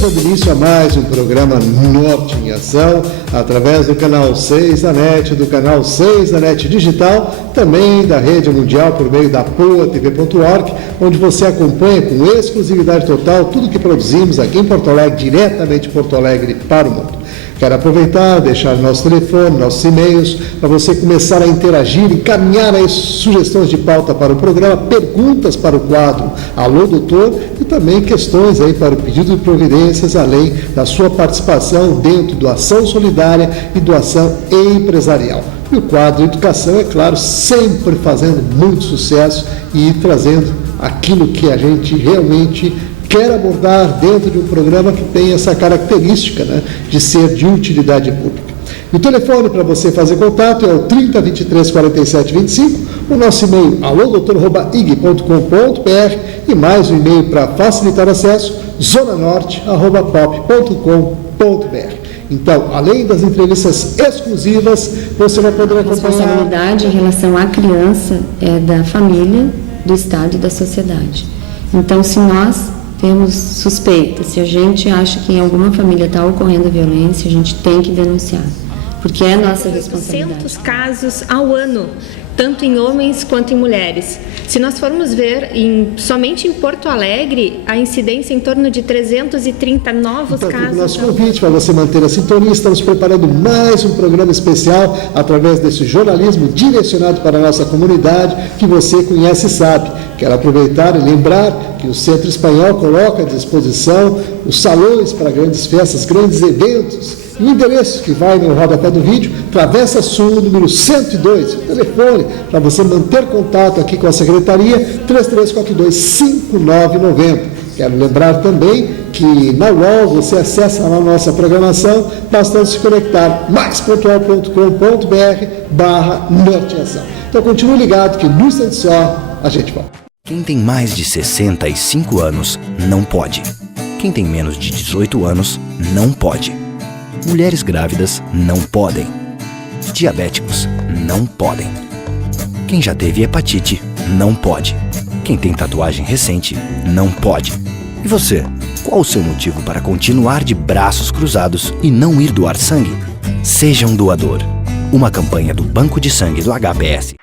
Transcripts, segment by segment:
Estamos dando início a mais um programa Norte em Ação, através do canal 6 da NET, do canal 6 da NET Digital, também da rede mundial por meio da poatv.org, onde você acompanha com exclusividade total tudo que produzimos aqui em Porto Alegre, diretamente de Porto Alegre para o mundo. Quero aproveitar, deixar nosso telefone, nossos e-mails, para você começar a interagir, encaminhar aí sugestões de pauta para o programa, perguntas para o quadro Alô Doutor e também questões aí para o pedido de providências, além da sua participação dentro do Ação Solidária e do Ação Empresarial. E o quadro Educação, é claro, sempre fazendo muito sucesso e trazendo aquilo que a gente realmente quer abordar dentro de um programa que tem essa característica, né, de ser de utilidade pública. E o telefone para você fazer contato é o 30 23 47 25, o nosso e-mail alodoutor@ig.com.br e mais um e-mail para facilitar acesso, zonanorte@pop.com.br. Então, além das entrevistas exclusivas, você vai poder acompanhar... A responsabilidade em relação à criança é da família, do Estado e da sociedade. Então, se nós temos suspeita, se a gente acha que em alguma família está ocorrendo violência, a gente tem que denunciar, porque é nossa responsabilidade. 200 casos ao ano, tanto em homens quanto em mulheres. Se nós formos ver, somente em Porto Alegre, a incidência em torno de 330 novos casos. Nosso convite para você manter a sintonia, estamos preparando mais um programa especial através desse jornalismo direcionado para a nossa comunidade, que você conhece e sabe. Quero aproveitar e lembrar que o Centro Espanhol coloca à disposição os salões para grandes festas, grandes eventos. O endereço que vai no rodapé do vídeo, Travessa Sul, número 102, o telefone para você manter contato aqui com a Secretaria, 3342-5990. Quero lembrar também que na UOL você acessa a nossa programação, bastando se conectar mais.com.br/norteação. Então continue ligado que no instante só a gente volta. Quem tem mais de 65 anos não pode. Quem tem menos de 18 anos não pode. Mulheres grávidas não podem. Diabéticos não podem. Quem já teve hepatite não pode. Quem tem tatuagem recente não pode. E você, qual o seu motivo para continuar de braços cruzados e não ir doar sangue? Seja um doador. Uma campanha do Banco de Sangue do HPS.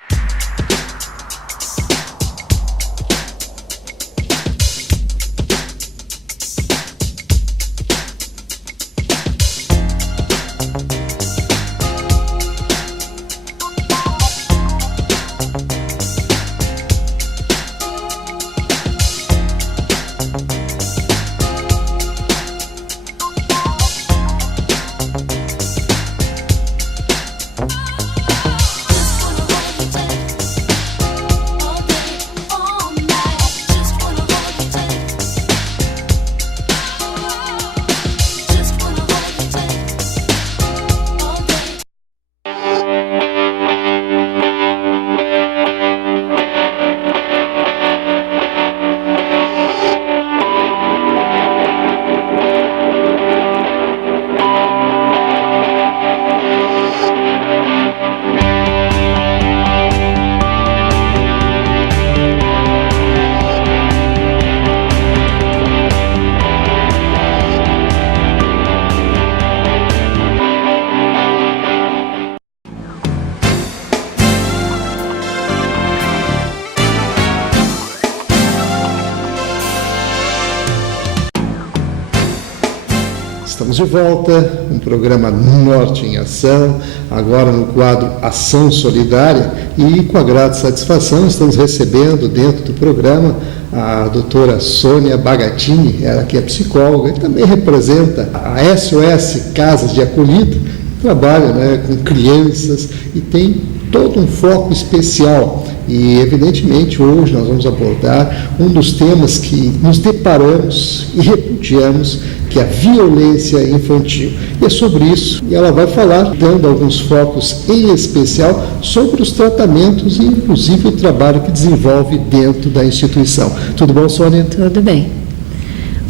Estamos de volta, um programa Norte em Ação, agora no quadro Ação Solidária, e com a grata satisfação estamos recebendo dentro do programa a doutora Sônia Bagatini, ela que é psicóloga e também representa a SOS Casas de Acolhida, trabalha, né, com crianças e tem todo um foco especial. E, evidentemente, hoje nós vamos abordar um dos temas que nos deparamos e repudiamos, que é a violência infantil. E é sobre isso, e ela vai falar, dando alguns focos em especial, sobre os tratamentos e, inclusive, o trabalho que desenvolve dentro da instituição. Tudo bom, Sônia? Tudo bem.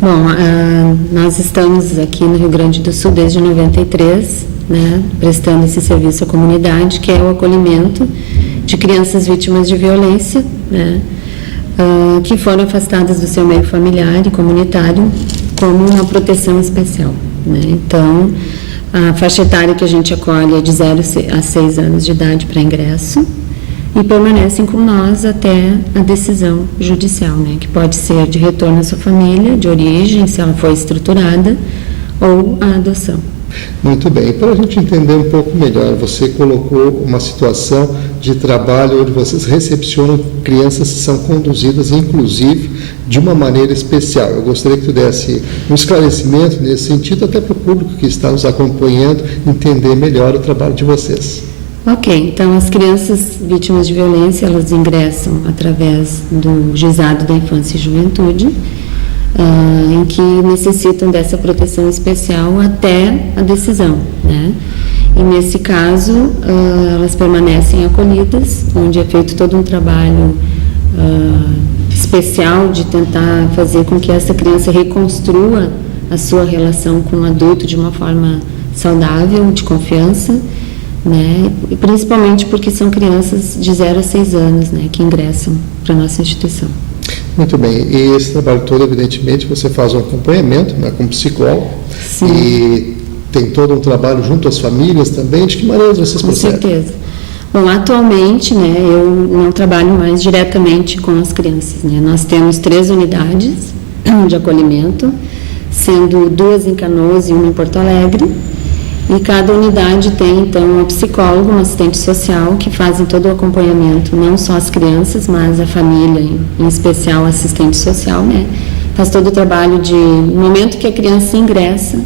Bom, nós estamos aqui no Rio Grande do Sul desde 93, né, prestando esse serviço à comunidade, que é o acolhimento de crianças vítimas de violência, né, que foram afastadas do seu meio familiar e comunitário como uma proteção especial, né? Então, a faixa etária que a gente acolhe é de 0 a 6 anos de idade para ingresso e permanecem com nós até a decisão judicial, né? Que pode ser de retorno à sua família, de origem, se ela foi estruturada, ou a adoção. Muito bem. Para a gente entender um pouco melhor, você colocou uma situação de trabalho onde vocês recepcionam crianças que são conduzidas, inclusive, de uma maneira especial. Eu gostaria que tu desse um esclarecimento nesse sentido, até para o público que está nos acompanhando entender melhor o trabalho de vocês. Ok, então as crianças vítimas de violência, elas ingressam através do Juizado da Infância e Juventude, em que necessitam dessa proteção especial até a decisão, né? E nesse caso, elas permanecem acolhidas, onde é feito todo um trabalho especial de tentar fazer com que essa criança reconstrua a sua relação com o adulto de uma forma saudável, de confiança, né? E principalmente porque são crianças de 0 a 6 anos, né, que ingressam para a nossa instituição. Muito bem, e esse trabalho todo, evidentemente, você faz um acompanhamento, né, como psicólogo. Sim. E tem todo um trabalho junto às famílias também. De que maneira vocês procedem? Com certeza. Bom, atualmente, né, eu não trabalho mais diretamente com as crianças, né? Nós temos 3 unidades de acolhimento, sendo 2 em Canoas e 1 em Porto Alegre. E cada unidade tem, então, uma psicóloga, uma assistente social, que fazem todo o acompanhamento, não só as crianças, mas a família, em especial a assistente social, né? Faz todo o trabalho de, no momento que a criança ingressa,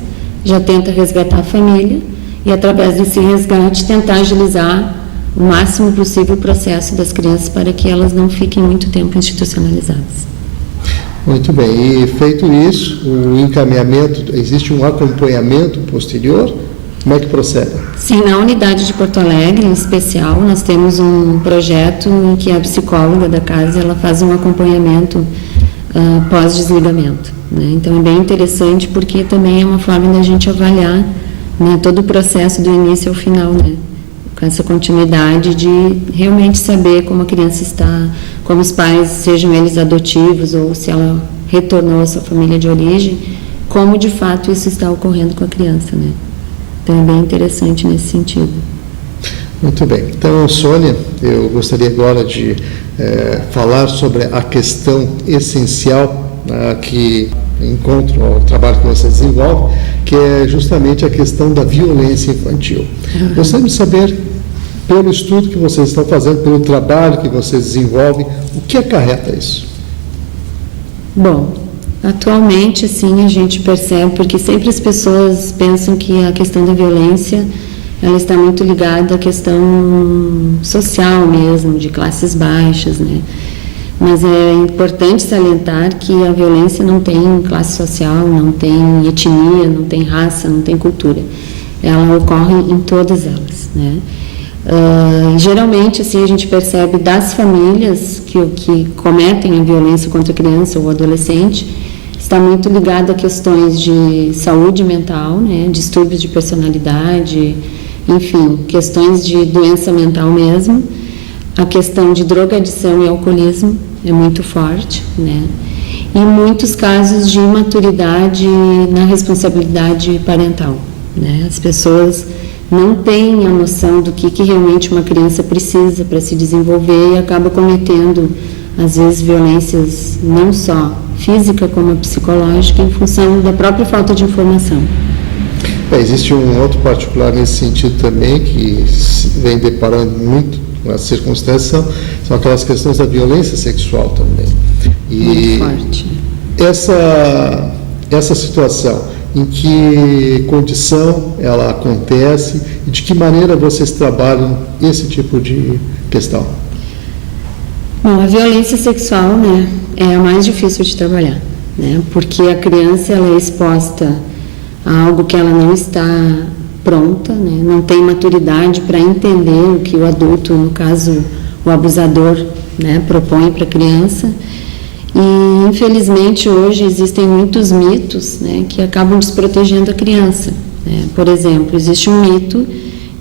já tenta resgatar a família e, através desse resgate, tentar agilizar o máximo possível o processo das crianças para que elas não fiquem muito tempo institucionalizadas. Muito bem, e feito isso, o encaminhamento, existe um acompanhamento posterior? Como é que procede? Sim, na unidade de Porto Alegre, em especial, nós temos um projeto em que a psicóloga da casa ela faz um acompanhamento pós-desligamento, né? Então, é bem interessante porque também é uma forma da gente avaliar, né, todo o processo do início ao final, né? Com essa continuidade de realmente saber como a criança está, como os pais, sejam eles adotivos ou se ela retornou à sua família de origem, como de fato isso está ocorrendo com a criança, né? Então, é bem interessante nesse sentido. Muito bem. Então, Sônia, eu gostaria agora de falar sobre a questão essencial que encontro ao trabalho que você desenvolve, que é justamente a questão da violência infantil. Gostaria de saber, pelo estudo que vocês estão fazendo, pelo trabalho que vocês desenvolvem, o que acarreta isso? Bom, atualmente, assim, a gente percebe, porque sempre as pessoas pensam que a questão da violência, ela está muito ligada à questão social mesmo, de classes baixas, né? Mas é importante salientar que a violência não tem classe social, não tem etnia, não tem raça, não tem cultura. Ela ocorre em todas elas, né? Geralmente, assim, a gente percebe das famílias que cometem a violência contra a criança ou adolescente, está muito ligado a questões de saúde mental, né, distúrbios de personalidade, enfim, questões de doença mental mesmo. A questão de drogadição e alcoolismo é muito forte, né? E muitos casos de imaturidade na responsabilidade parental, né? As pessoas não têm a noção do que realmente uma criança precisa para se desenvolver e acaba cometendo, às vezes, violências não só física como psicológica em função da própria falta de informação. Existe um outro particular nesse sentido também que vem deparando muito com as circunstâncias, são aquelas questões da violência sexual também. E muito forte. Essa situação, em que condição ela acontece e de que maneira vocês trabalham esse tipo de questão? Bom, a violência sexual, né, é a mais difícil de trabalhar, né, porque a criança ela é exposta a algo que ela não está pronta, né, não tem maturidade para entender o que o adulto, no caso o abusador, né, propõe para a criança. E, infelizmente, hoje existem muitos mitos, né, que acabam desprotegendo a criança, né. Por exemplo, existe um mito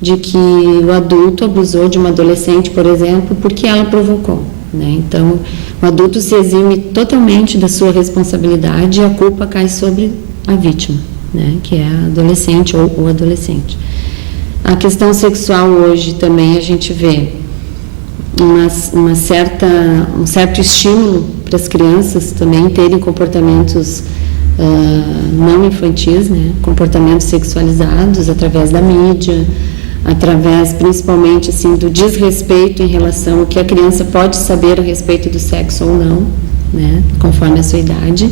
de que o adulto abusou de uma adolescente, por exemplo, porque ela provocou. né? Então, o adulto se exime totalmente da sua responsabilidade e a culpa cai sobre a vítima, né? Que é a adolescente ou o adolescente. A questão sexual hoje também a gente vê um certo estímulo para as crianças também terem comportamentos não infantis, né? Comportamentos sexualizados através da mídia, através principalmente assim, do desrespeito em relação ao que a criança pode saber a respeito do sexo ou não, né? Conforme a sua idade.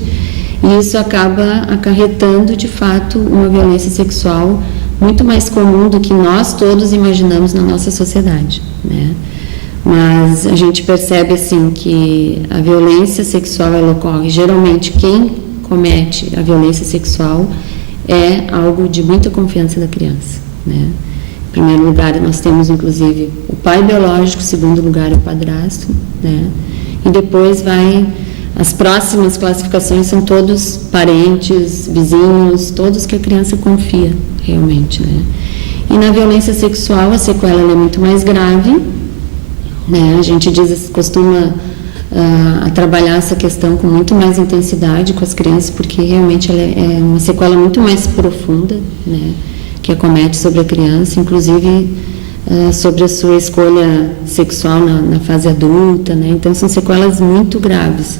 E isso acaba acarretando, de fato, uma violência sexual muito mais comum do que nós todos imaginamos na nossa sociedade, né? Mas a gente percebe assim que a violência sexual ela ocorre, geralmente quem comete a violência sexual é algo de muita confiança da criança, né? Em primeiro lugar, nós temos inclusive o pai biológico, em segundo lugar, o padrasto, né? E depois as próximas classificações são todos parentes, vizinhos, todos que a criança confia realmente, né? E na violência sexual a sequela ela é muito mais grave, né? A gente costuma a trabalhar essa questão com muito mais intensidade com as crianças, porque realmente ela é uma sequela muito mais profunda, né? Que acomete sobre a criança, inclusive sobre a sua escolha sexual na fase adulta, né? Então são sequelas muito graves.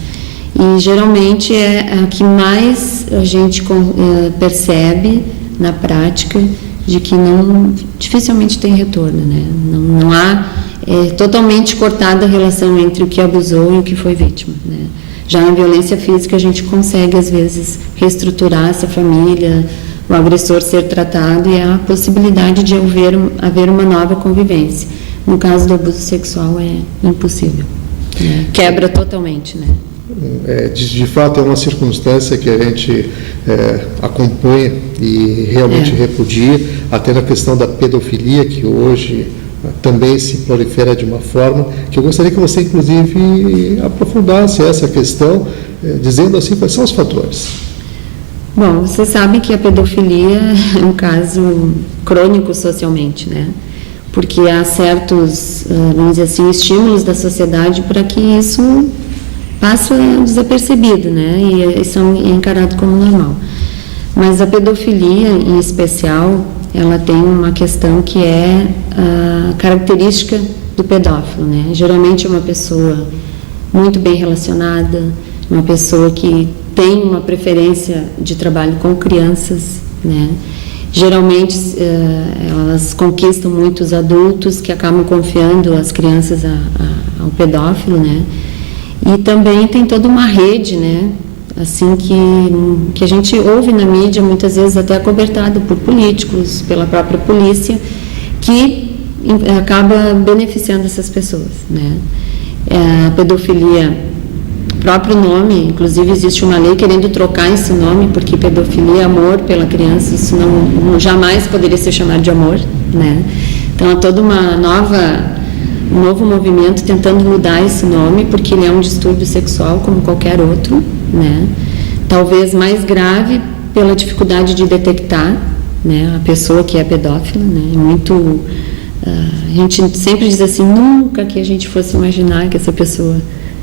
E geralmente é a que mais a gente percebe na prática de que dificilmente tem retorno, né? Não há totalmente cortada a relação entre o que abusou e o que foi vítima, né? Já na violência física a gente consegue às vezes reestruturar essa família, o agressor ser tratado e a possibilidade de haver uma nova convivência. No caso do abuso sexual é impossível, né? Quebra totalmente, né? De fato é uma circunstância que a gente acompanha e realmente repudia, até na questão da pedofilia, que hoje também se prolifera de uma forma que eu gostaria que você inclusive aprofundasse essa questão, dizendo assim quais são os fatores. Bom, você sabe que a pedofilia é um caso crônico socialmente, né? Porque há certos, vamos dizer assim, estímulos da sociedade para que isso passe desapercebido, né? E são encarados como normal. Mas a pedofilia, em especial, ela tem uma questão que é a característica do pedófilo, né? Geralmente é uma pessoa muito bem relacionada, uma pessoa que tem uma preferência de trabalho com crianças, né? Geralmente elas conquistam muitos adultos que acabam confiando as crianças ao pedófilo, né? E também tem toda uma rede, né? Assim que a gente ouve na mídia, muitas vezes até acobertada por políticos, pela própria polícia, que acaba beneficiando essas pessoas, né? A pedofilia, próprio nome, inclusive existe uma lei querendo trocar esse nome, porque pedofilia é amor pela criança, isso não jamais poderia ser chamado de amor, né? Então há todo um novo movimento tentando mudar esse nome, porque ele é um distúrbio sexual como qualquer outro, né? Talvez mais grave pela dificuldade de detectar, né, a pessoa que é pedófila, né? A gente sempre diz assim, nunca que a gente fosse imaginar que essa pessoa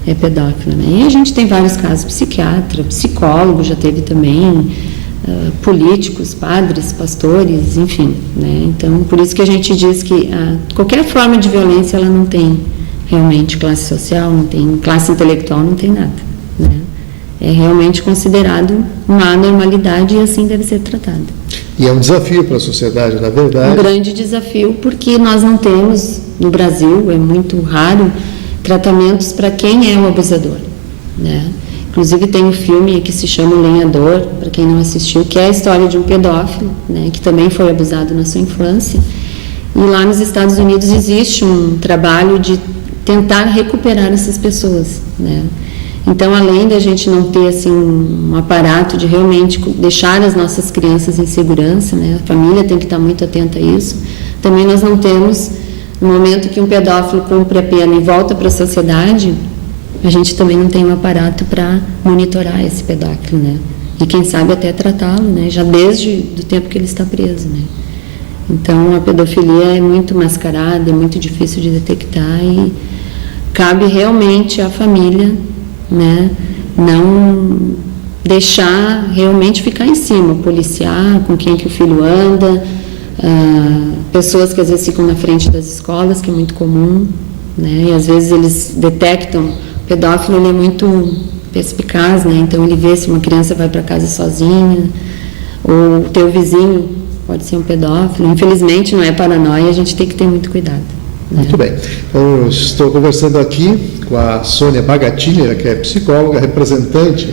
é pedófila, né? E a gente tem vários casos, psiquiatra, psicólogo já teve também, políticos, padres, pastores, enfim, né? Então, por isso que a gente diz que qualquer forma de violência, ela não tem realmente classe social, não tem classe intelectual, não tem nada, né? É realmente considerado uma anormalidade e assim deve ser tratada. E é um desafio para a sociedade, na verdade. Um grande desafio, porque nós não temos, no Brasil, é muito raro, tratamentos para quem é o abusador, né? Inclusive tem um filme que se chama O Lenhador, para quem não assistiu, que é a história de um pedófilo, né, que também foi abusado na sua infância. E lá nos Estados Unidos existe um trabalho de tentar recuperar essas pessoas, né? Então, além da gente não ter assim um aparato de realmente deixar as nossas crianças em segurança, né, a família tem que estar muito atenta a isso, também nós não temos, no momento que um pedófilo cumpre a pena e volta para a sociedade, a gente também não tem um aparato para monitorar esse pedófilo, né? E quem sabe até tratá-lo, né? Já desde o tempo que ele está preso, né? Então, a pedofilia é muito mascarada, é muito difícil de detectar e cabe realmente à família, né, não deixar realmente ficar em cima, policiar com quem que o filho anda, pessoas que às vezes ficam na frente das escolas, que é muito comum, né, e às vezes eles detectam, o pedófilo ele é muito perspicaz, né, então ele vê se uma criança vai para casa sozinha, ou o teu vizinho pode ser um pedófilo. Infelizmente não é paranoia, a gente tem que ter muito cuidado. Muito bem. Então, eu estou conversando aqui com a Sônia Bagatini, que é psicóloga, representante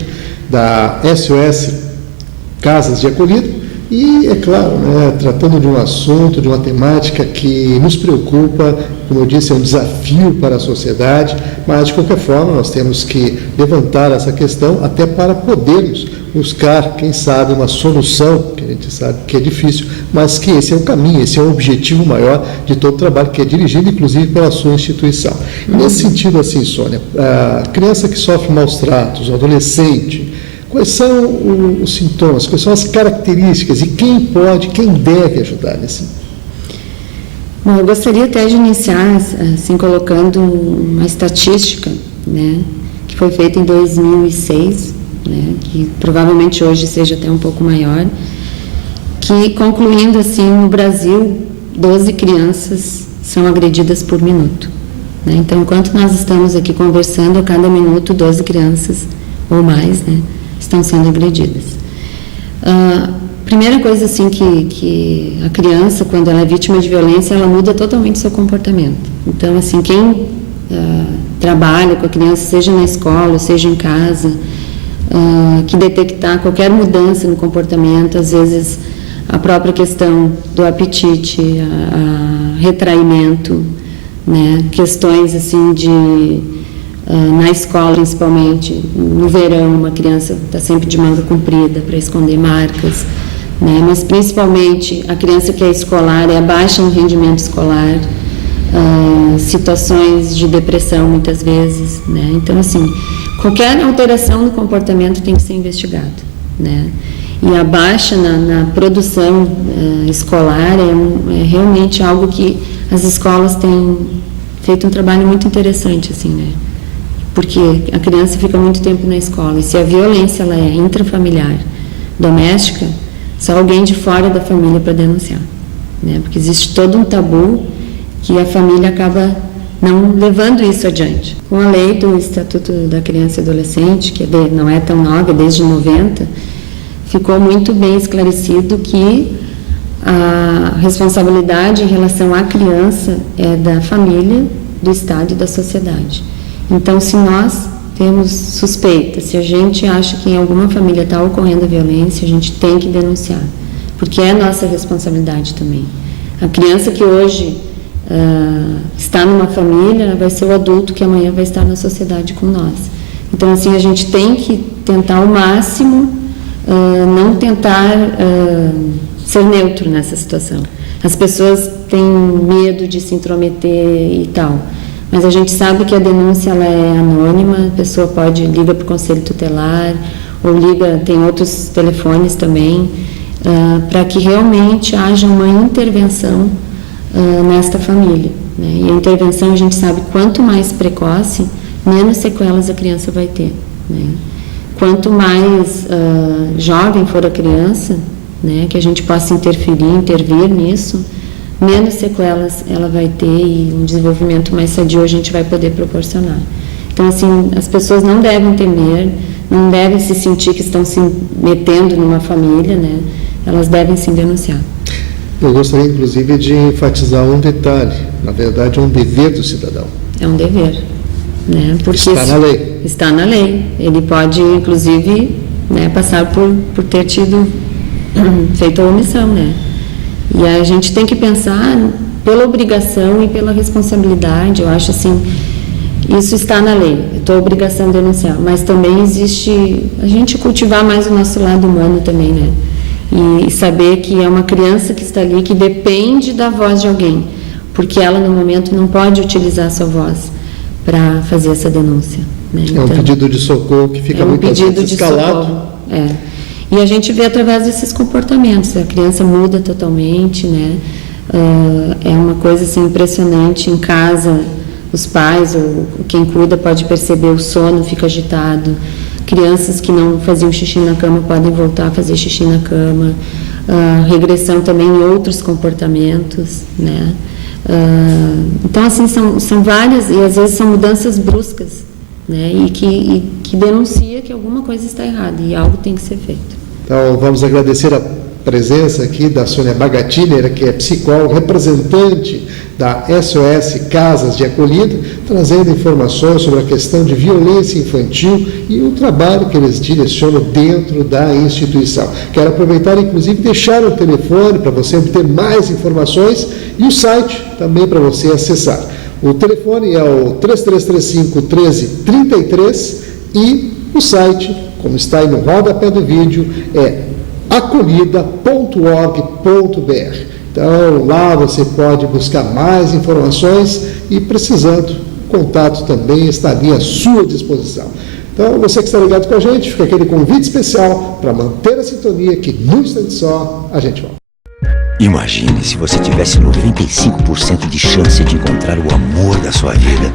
da SOS Casas de Acolhida, e, é claro, né, tratando de um assunto, de uma temática que nos preocupa, como eu disse, é um desafio para a sociedade, mas, de qualquer forma, nós temos que levantar essa questão até para podermos buscar, quem sabe, uma solução, que a gente sabe que é difícil, mas que esse é o caminho, esse é o objetivo maior de todo o trabalho, que é dirigido, inclusive, pela sua instituição. Nesse sentido, assim, Sônia, a criança que sofre maus tratos, o adolescente, quais são os sintomas, quais são as características e quem pode, quem deve ajudar nesse? Bom, eu gostaria até de iniciar, assim, colocando uma estatística, né, que foi feita em 2006, né, que provavelmente hoje seja até um pouco maior, que, concluindo assim, no Brasil, 12 crianças são agredidas por minuto, né? Então, enquanto nós estamos aqui conversando, a cada minuto, 12 crianças ou mais, né, estão sendo agredidas. Primeira coisa, assim, que a criança, quando ela é vítima de violência, ela muda totalmente seu comportamento. Então, assim, quem trabalha com a criança, seja na escola, seja em casa, que detectar qualquer mudança no comportamento, às vezes a própria questão do apetite, retraimento, né, questões assim na escola principalmente, no verão uma criança está sempre de manga comprida para esconder marcas, né, mas principalmente a criança que é escolar, é baixa no rendimento escolar, situações de depressão muitas vezes, né, então assim, qualquer alteração no comportamento tem que ser investigado, né? E a baixa na produção escolar é realmente algo que as escolas têm feito um trabalho muito interessante, assim, né? Porque a criança fica muito tempo na escola, e se a violência ela é intrafamiliar, doméstica, só alguém de fora da família para denunciar, né? Porque existe todo um tabu que a família acaba não levando isso adiante. Com a lei do Estatuto da Criança e Adolescente, que não é tão nova, é desde 90, ficou muito bem esclarecido que a responsabilidade em relação à criança é da família, do Estado e da sociedade. Então, se nós temos suspeita, se a gente acha que em alguma família está ocorrendo violência, a gente tem que denunciar, porque é nossa responsabilidade também. A criança que hoje está numa família, vai ser o adulto que amanhã vai estar na sociedade com nós. Então, assim, a gente tem que tentar ao máximo não tentar ser neutro nessa situação. As pessoas têm medo de se intrometer e tal, mas a gente sabe que a denúncia ela é anônima, a pessoa liga para o conselho tutelar, ou tem outros telefones também, para que realmente haja uma intervenção nesta família, né? E a intervenção, a gente sabe, quanto mais precoce, menos sequelas a criança vai ter, né? Quanto mais jovem for a criança, né, que a gente possa intervir nisso, menos sequelas ela vai ter e um desenvolvimento mais sadio a gente vai poder proporcionar. Então, assim, as pessoas não devem temer, não devem se sentir que estão se metendo numa família, né? Elas devem sim denunciar. Eu gostaria, inclusive, de enfatizar um detalhe, na verdade, é um dever do cidadão. É um dever, né? Porque está na lei. Está na lei. Ele pode, inclusive, né, passar por ter feito a omissão, né? E a gente tem que pensar pela obrigação e pela responsabilidade. Eu acho assim, isso está na lei, eu estou obrigação de denunciar, mas também existe a gente cultivar mais o nosso lado humano também, né? E saber que é uma criança que está ali, que depende da voz de alguém, porque ela no momento não pode utilizar a sua voz para fazer essa denúncia, né? Então, é um pedido de socorro que fica muitas vezes escalado. E a gente vê através desses comportamentos, a criança muda totalmente, né? É uma coisa assim impressionante. Em casa os pais ou quem cuida pode perceber o sono, fica agitado. Crianças que não faziam xixi na cama podem voltar a fazer xixi na cama. Regressão também em outros comportamentos, né? Então, assim, são várias, e às vezes são mudanças bruscas, né? E que denuncia que alguma coisa está errada e algo tem que ser feito. Então, vamos agradecer a presença aqui da Sônia Bagatiner, que é psicóloga, representante da SOS Casas de Acolhida, trazendo informações sobre a questão de violência infantil e o trabalho que eles direcionam dentro da instituição. Quero aproveitar, inclusive, deixar o telefone para você obter mais informações e o site também para você acessar. O telefone é o 3335-1333 e o site, como está aí no rodapé do vídeo, é acolhida.org.br. Então, lá você pode buscar mais informações e, precisando, o contato também está ali à sua disposição. Então, você que está ligado com a gente, fica aquele convite especial para manter a sintonia, que num instante só a gente volta. Imagine se você tivesse 95% de chance de encontrar o amor da sua vida.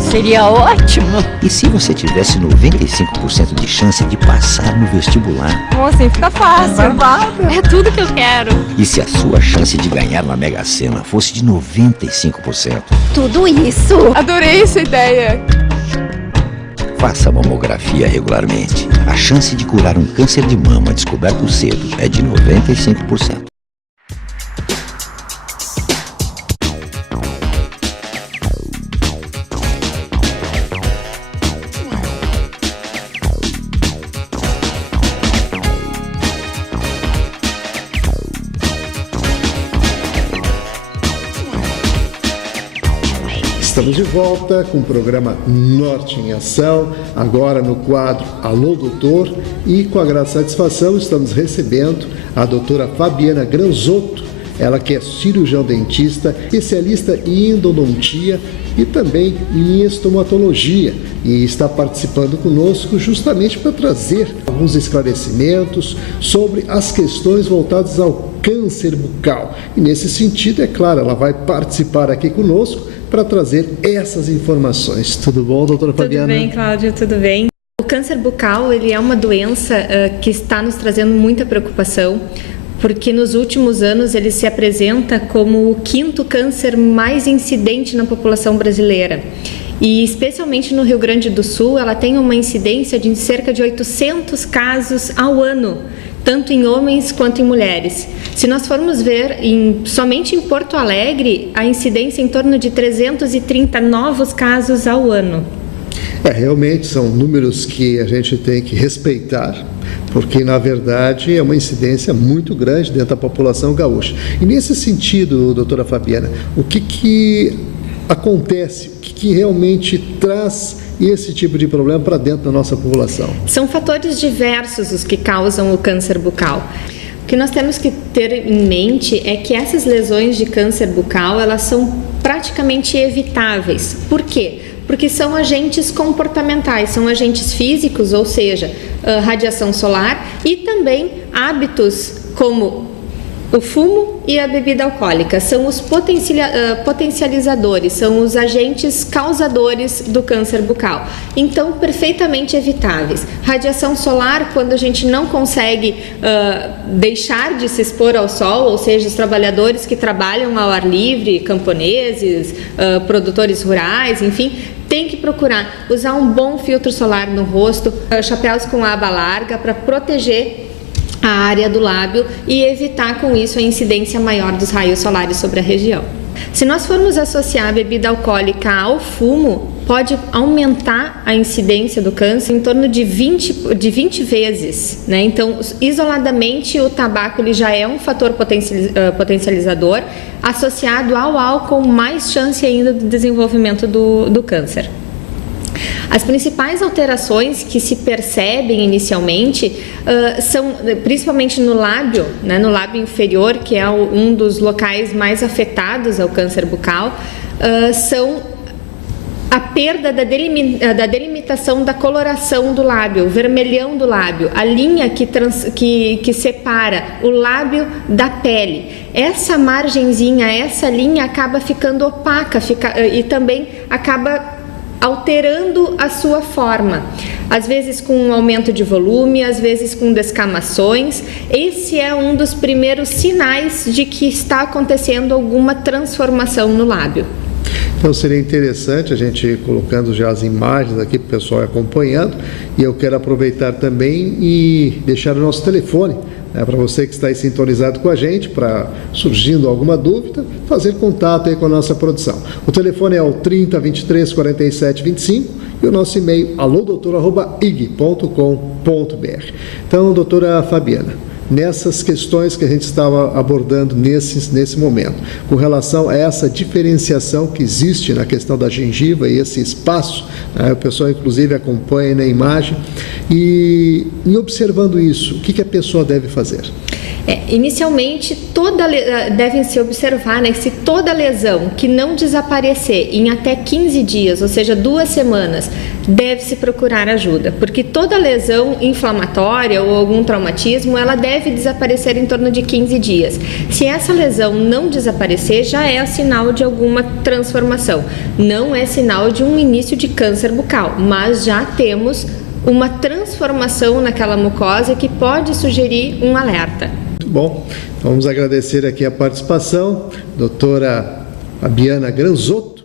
Seria ótimo! E se você tivesse 95% de chance de passar no vestibular? Assim fica fácil. É tudo que eu quero. E se a sua chance de ganhar na Mega Sena fosse de 95%? Tudo isso! Adorei essa ideia! Faça mamografia regularmente. A chance de curar um câncer de mama descoberto cedo é de 95%. Estamos de volta com o programa Norte em Ação, agora no quadro Alô Doutor, e com a grande satisfação estamos recebendo a doutora Fabiana Granzotto, ela que é cirurgião dentista, especialista em endodontia e também em estomatologia, e está participando conosco justamente para trazer alguns esclarecimentos sobre as questões voltadas ao câncer bucal. E nesse sentido, é claro, ela vai participar aqui conosco para trazer essas informações. Tudo bom, doutora Fabiana? Tudo bem, Cláudio, tudo bem. O câncer bucal, ele é uma doença que está nos trazendo muita preocupação, porque nos últimos anos ele se apresenta como o 5º câncer mais incidente na população brasileira. E especialmente no Rio Grande do Sul, ela tem uma incidência de cerca de 800 casos ao ano, tanto em homens quanto em mulheres. Se nós formos ver, somente em Porto Alegre, a incidência é em torno de 330 novos casos ao ano. Realmente são números que a gente tem que respeitar, porque, na verdade, é uma incidência muito grande dentro da população gaúcha. E, nesse sentido, doutora Fabiana, o que acontece, o que realmente traz esse tipo de problema para dentro da nossa população? São fatores diversos os que causam o câncer bucal. O que nós temos que ter em mente é que essas lesões de câncer bucal, elas são praticamente evitáveis. Por quê? Porque são agentes comportamentais, são agentes físicos, ou seja, radiação solar, e também hábitos como o fumo e a bebida alcoólica. São os potencializadores, são os agentes causadores do câncer bucal. Então, perfeitamente evitáveis. Radiação solar, quando a gente não consegue deixar de se expor ao sol, ou seja, os trabalhadores que trabalham ao ar livre, camponeses, produtores rurais, enfim, tem que procurar usar um bom filtro solar no rosto, chapéus com aba larga para proteger a área do lábio e evitar com isso a incidência maior dos raios solares sobre a região. Se nós formos associar a bebida alcoólica ao fumo, pode aumentar a incidência do câncer em torno de 20 vezes, né? Então, isoladamente, o tabaco ele já é um fator potencializador, associado ao álcool, mais chance ainda do desenvolvimento do câncer. As principais alterações que se percebem inicialmente são, principalmente no lábio, né, no lábio inferior, que é um dos locais mais afetados ao câncer bucal, são a perda da delimitação da coloração do lábio, o vermelhão do lábio, a linha que separa o lábio da pele. Essa margenzinha, essa linha acaba ficando opaca e também acaba alterando a sua forma, às vezes com um aumento de volume, às vezes com descamações. Esse é um dos primeiros sinais de que está acontecendo alguma transformação no lábio. Então seria interessante a gente colocando já as imagens aqui para o pessoal acompanhando, e eu quero aproveitar também e deixar o nosso telefone, para você que está aí sintonizado com a gente, para, surgindo alguma dúvida, fazer contato aí com a nossa produção. O telefone é o 30 23 47 25 e o nosso e-mail alodoutor@ig.com.br. Então, doutora Fabiana, nessas questões que a gente estava abordando nesse momento, com relação a essa diferenciação que existe na questão da gengiva e esse espaço, o pessoal inclusive acompanha na imagem, e em observando isso, o que a pessoa deve fazer? Inicialmente, devem se observar, se toda lesão que não desaparecer em até 15 dias, ou seja, 2 semanas, deve-se procurar ajuda, porque toda lesão inflamatória ou algum traumatismo, ela deve desaparecer em torno de 15 dias. Se essa lesão não desaparecer, já é sinal de alguma transformação. Não é sinal de um início de câncer bucal, mas já temos uma transformação naquela mucosa que pode sugerir um alerta. Muito bom. Vamos agradecer aqui a participação, doutora Fabiana Granzotto,